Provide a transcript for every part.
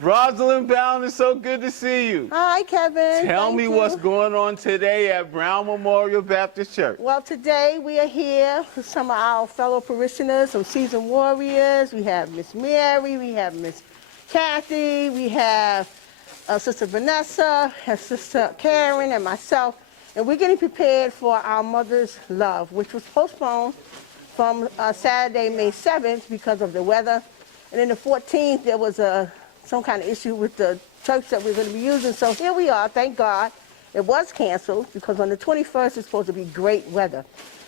Rosalind Bound, it's so good to see you. Hi, Kevin. Tell me Thank what's you. going on today at Brown Memorial Baptist Church. Well, today we are here with some of our fellow parishioners, some seasoned warriors. We have Miss Mary, we have Miss Kathy, we have Sister Vanessa, and Sister Karen, and myself. And we're getting prepared for our Mother's Love, which was postponed from Saturday, May 7th because of the weather. And then the 14th, there was some kind of issue with the church that we're going to be using. So here we are, thank God. It was canceled because on the 21st, it's supposed to be great weather.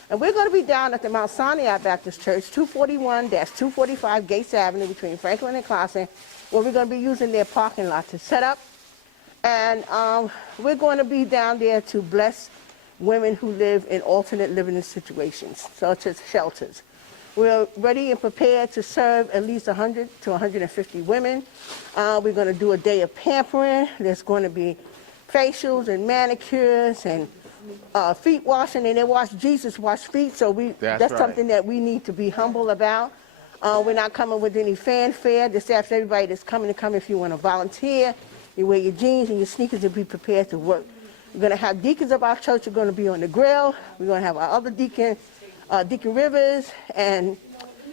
And we're going to be down at the Mount Sinai Baptist Church, 241-245 Gates Avenue between Franklin and Clausen, where we're going to be using their parking lot to set up. And we're going to be down there to bless women who live in alternate living situations, such as shelters. We're ready and prepared to serve at least 100 to 150 women. We're going to do a day of pampering. There's going to be facials and manicures and feet washing, and they Jesus wash feet, so that's right. Something that we need to be humble about. We're not coming with any fanfare. Just ask everybody that's coming to come if you want to volunteer. You wear your jeans and your sneakers and be prepared to work. We're going to have deacons of our church are going to be on the grill. We're going to have our other deacon, Deacon Rivers and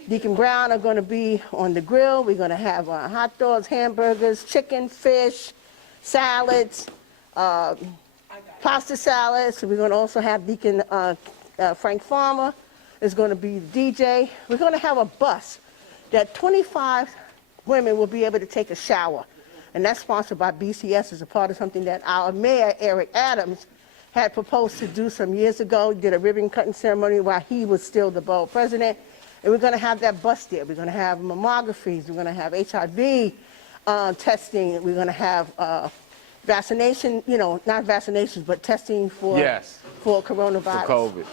Deacon Brown are going to be on the grill. We're going to have hot dogs, hamburgers, chicken, fish, salads, pasta salads. So we're going to also have Deacon Frank Farmer is going to be the DJ. We're going to have a bus that 25 women will be able to take a shower. And that's sponsored by BCS as a part of something that our mayor, Eric Adams, had proposed to do some years ago. Did a ribbon cutting ceremony while he was still the borough president. And we're going to have that bus there. We're going to have mammographies. We're going to have HIV testing. We're going to have vaccination, not vaccinations, but testing for coronavirus. For COVID.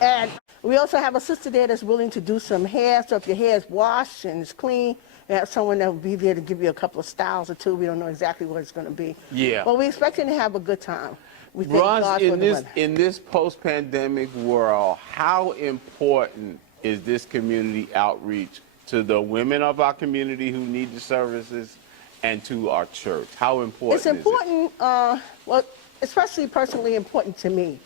And we also have a sister there that's willing to do some hair. So if your hair is washed and it's clean, we have someone that will be there to give you a couple of styles or two. We don't know exactly what it's going to be. Yeah. But we're expecting to have a good time. We thank God for the weather. In this post-pandemic world, how important is this community outreach to the women of our community who need the services and to our church? How important is it? It's important, well, especially personally important to me.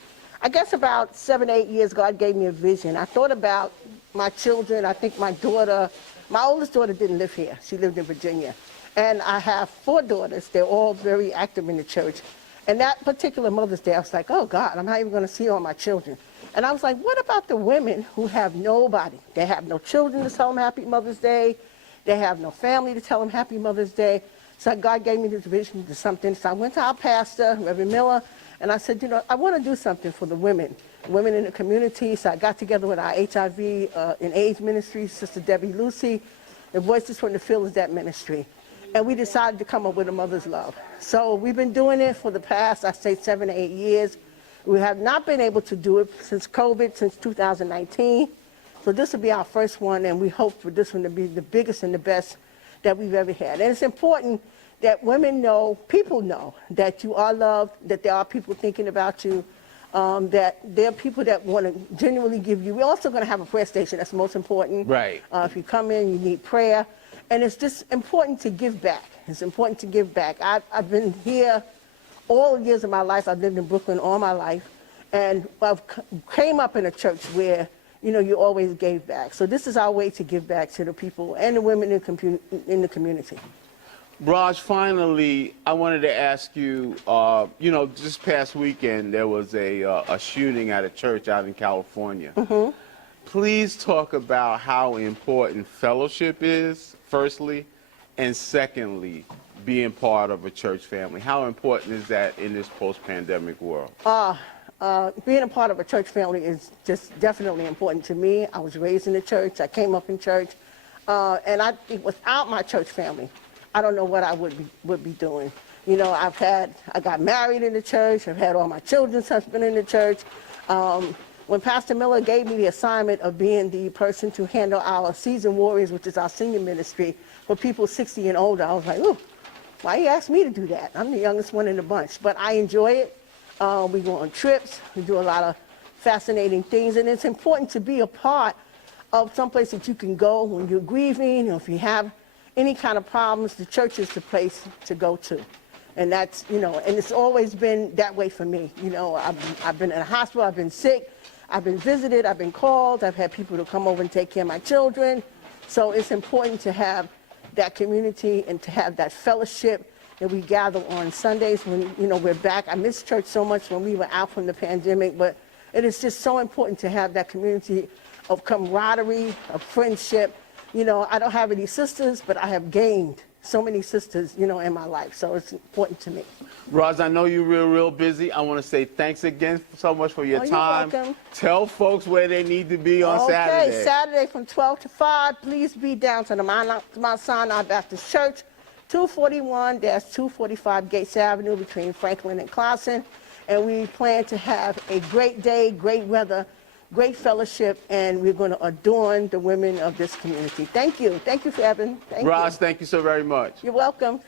I guess about 7 or 8 years, God gave me a vision. I thought about my children. I think my oldest daughter didn't live here. She lived in Virginia. And I have 4 daughters. They're all very active in the church. And that particular Mother's Day, I was like, oh, God, I'm not even going to see all my children. And I was like, what about the women who have nobody? They have no children to tell them Happy Mother's Day. They have no family to tell them Happy Mother's Day. So God gave me this vision to something. So I went to our pastor, Reverend Miller, and I said, I want to do something for the women in the community. So I got together with our HIV and AIDS ministry, Sister Debbie Lucy, the Voices from the Field is that ministry. And we decided to come up with a Mother's Love. So we've been doing it for the past, I say, 7 or 8 years. We have not been able to do it since COVID, since 2019. So this will be our first one, and we hope for this one to be the biggest and the best that we've ever had. And it's important that women know, people know, that you are loved, that there are people thinking about you, that there are people that want to genuinely give you. We're also going to have a prayer station. That's most important. Right. If you come in, you need prayer. And it's just important to give back. It's important to give back. I've been here all the years of my life. I've lived in Brooklyn all my life. And I've came up in a church where, you always gave back. So this is our way to give back to the people and the women in the community. Raj, finally, I wanted to ask you, this past weekend there was a shooting at a church out in California. Mm-hmm. Please talk about how important fellowship is, firstly, and secondly, being part of a church family. How important is that in this post-pandemic world? Being a part of a church family is just definitely important to me. I was raised in the church. I came up in church. And I think without my church family, I don't know what I would be doing. I got married in the church. I've had all my children's husband in the church. When Pastor Miller gave me the assignment of being the person to handle our Seasoned Warriors, which is our senior ministry for people 60 and older, I was like, ooh, why you ask me to do that? I'm the youngest one in the bunch. But I enjoy it. We go on trips. We do a lot of fascinating things. And it's important to be a part of someplace that you can go when you're grieving, or if you have any kind of problems, the church is the place to go to. And that's, you know, and it's always been that way for me. You know, I've been in a hospital, I've been sick, I've been visited, I've been called, I've had people to come over and take care of my children. So it's important to have that community and to have that fellowship that we gather on Sundays when, you know, we're back. I miss church so much when we were out from the pandemic, but it is just so important to have that community of camaraderie, of friendship. You know, I don't have any sisters, but I have gained so many sisters, you know, in my life. So it's important to me. Roz, I know you're real busy. I want to say thanks again so much for your Oh, you're time. welcome. Tell folks where they need to be on Saturday. Okay, Saturday from 12 to 5. Please be down to the Mount Sinai Baptist Church, 241-245 Gates Avenue between Franklin and Clausen. And we plan to have a great day, great weather, great fellowship, and we're going to adorn the women of this community. Thank you. Thank you for having me. Roz, thank you so very much. You're welcome.